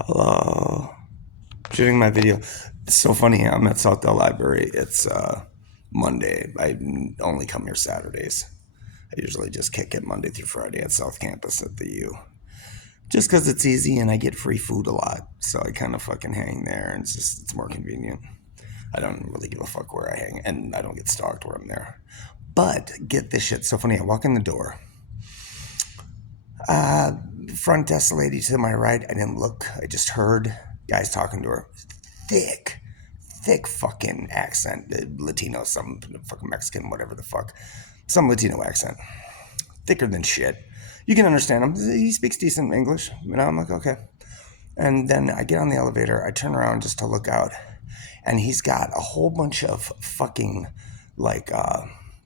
Hello. Shooting my video. It's so funny. I'm at Southdale Library. It's Monday. I only come here Saturdays. I usually just kick it Monday through Friday at South Campus at the U. Just because it's easy and I get free food a lot. So I kind of fucking hang there and it's more convenient. I don't really give a fuck where I hang and I don't get stalked where I'm there. But get this shit. So funny. I walk in the door. Front desk lady to my right. I didn't look. I just heard guys talking to her. Thick, thick fucking accent. Latino, some fucking Mexican, whatever the fuck. Some Latino accent. Thicker than shit. You can understand him. He speaks decent English. I'm like, okay. And then I get on the elevator. I turn around just to look out. And he's got a whole bunch of fucking, like,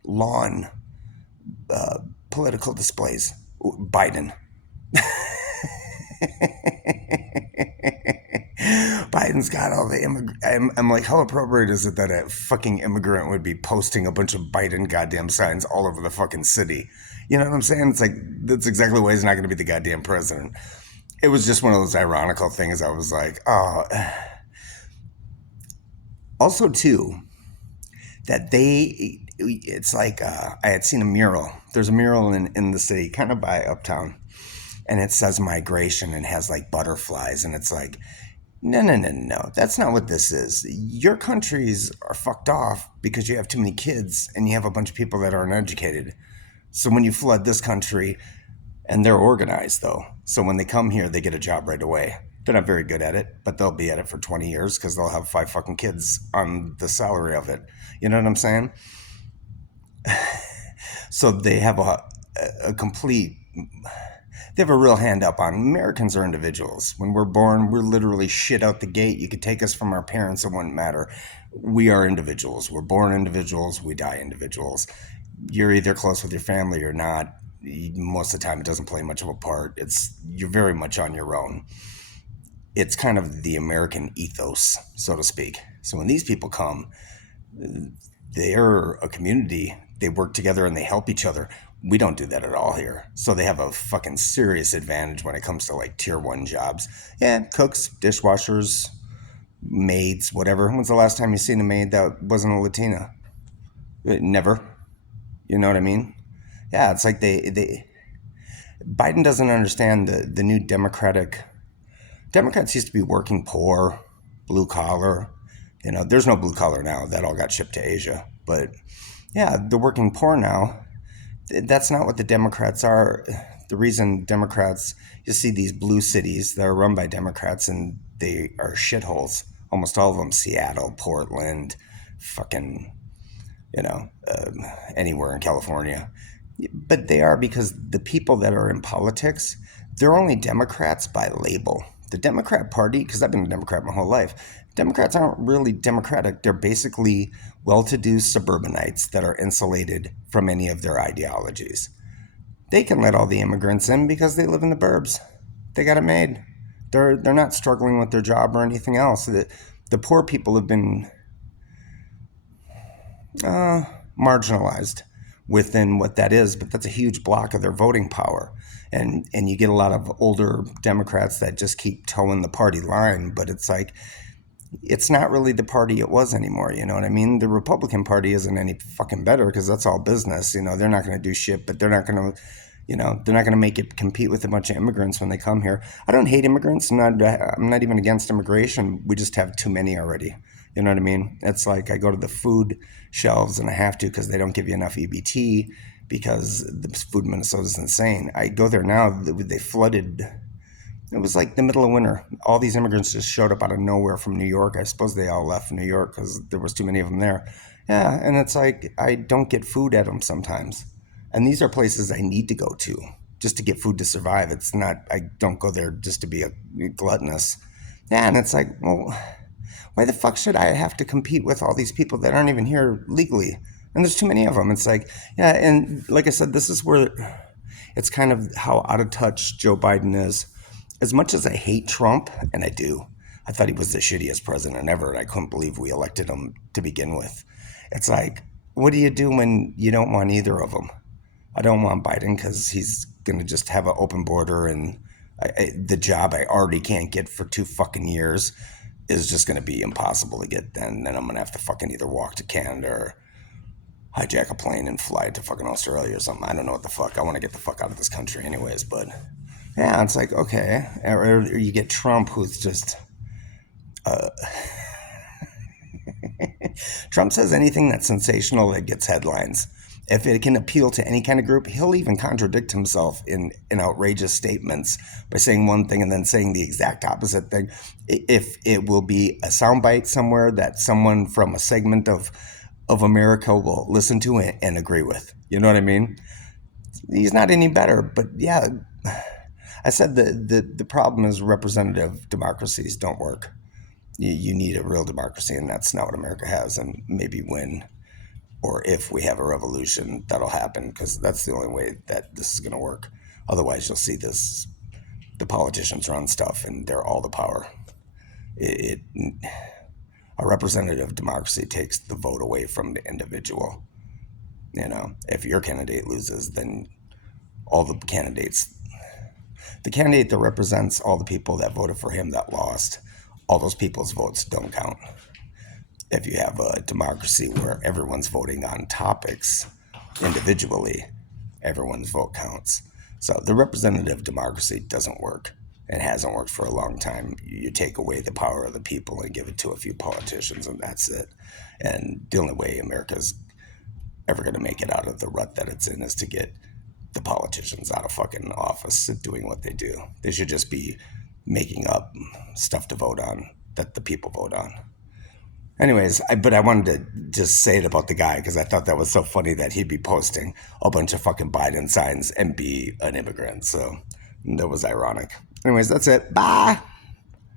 lawn political displays. Biden. Biden's got all the I'm like, how appropriate is it that a fucking immigrant would be posting a bunch of Biden goddamn signs all over the fucking city? You know what I'm saying? It's like, that's exactly why he's not going to be the goddamn president. It was just one of those ironical things. I was like, oh. Also, too, that it's like, I had seen a mural. There's a mural in the city, kind of by uptown, and it says migration and has like butterflies, and it's like, no, no, no, no. That's not what this is. Your countries are fucked off because you have too many kids and you have a bunch of people that are uneducated. So when you flood this country, and they're organized though, so when they come here, they get a job right away. They're not very good at it, but they'll be at it for 20 years because they'll have 5 fucking kids on the salary of it. You know what I'm saying? So they have a complete, they have a real hand up on Americans are individuals. When we're born, we're literally shit out the gate. You could take us from our parents, it wouldn't matter. We are individuals. We're born individuals. We die individuals. You're either close with your family or not. Most of the time, it doesn't play much of a part. You're very much on your own. It's kind of the American ethos, so to speak. So when these people come, they're a community. They work together and they help each other. We don't do that at all here. So they have a fucking serious advantage when it comes to like tier one jobs. Yeah, cooks, dishwashers, maids, whatever. When's the last time you seen a maid that wasn't a Latina? Never. You know what I mean? Yeah, it's like they Biden doesn't understand the new Democrats used to be working poor, blue collar. There's no blue collar now. That all got shipped to Asia. But yeah, the working poor now, that's not what the Democrats are. The reason Democrats, you see these blue cities that are run by Democrats and they are shitholes. Almost all of them, Seattle, Portland, fucking, you know, anywhere in California. But they are because the people that are in politics, they're only Democrats by label. The Democrat Party, because I've been a Democrat my whole life, Democrats aren't really democratic. They're basically well-to-do suburbanites that are insulated from any of their ideologies. They can let all the immigrants in because they live in the burbs. They got it made. They're not struggling with their job or anything else. The poor people have been marginalized within what that is, but that's a huge block of their voting power. And you get a lot of older Democrats that just keep towing the party line, but it's like, it's not really the party it was anymore. You know what I mean? The Republican Party isn't any fucking better because that's all business. They're not going to do shit, but they're not going to, they're not going to make it compete with a bunch of immigrants when they come here. I don't hate immigrants. I'm not even against immigration. We just have too many already. You know what I mean? It's like I go to the food shelves and I have to because they don't give you enough EBT because the food in Minnesota is insane. I go there now. They flooded. It was like the middle of winter. All these immigrants just showed up out of nowhere from New York. I suppose they all left New York because there was too many of them there. Yeah, and it's like I don't get food at them sometimes. And these are places I need to go to just to get food to survive. It's not, I don't go there just to be a gluttonous. Yeah, and it's like, well, why the fuck should I have to compete with all these people that aren't even here legally? And there's too many of them. It's like, yeah, and like I said, this is where it's kind of how out of touch Joe Biden is. As much as I hate Trump, and I do, I thought he was the shittiest president ever, and I couldn't believe we elected him to begin with. It's like, what do you do when you don't want either of them? I don't want Biden because he's going to just have an open border and The job I already can't get for 2 fucking years is just going to be impossible to get. Then I'm going to have to fucking either walk to Canada or hijack a plane and fly to fucking Australia or something. I don't know what the fuck. I want to get the fuck out of this country anyways. But yeah, it's like, okay. Or you get Trump, who's just Trump says anything that's sensational that gets headlines. If it can appeal to any kind of group, he'll even contradict himself in outrageous statements by saying one thing and then saying the exact opposite thing. If it will be a soundbite somewhere that someone from a segment of America will listen to and agree with. You know what I mean? He's not any better, but yeah, I said the problem is representative democracies don't work. You need a real democracy, and that's not what America has. And maybe when or if we have a revolution, that'll happen, because that's the only way that this is going to work. Otherwise, you'll see the politicians run stuff, and they're all the power. A representative democracy takes the vote away from the individual. If your candidate loses, then all the candidates, the candidate that represents all the people that voted for him that lost, all those people's votes don't count. If you have a democracy where everyone's voting on topics individually, everyone's vote counts. So the representative democracy doesn't work. It hasn't worked for a long time. You take away the power of the people and give it to a few politicians, and that's it. And the only way America's ever going to make it out of the rut that it's in is to get the politicians out of fucking office doing what they do. They should just be making up stuff to vote on that the people vote on. Anyways, but I wanted to just say it about the guy because I thought that was so funny that he'd be posting a bunch of fucking Biden signs and be an immigrant. So that was ironic. Anyways, that's it. Bye.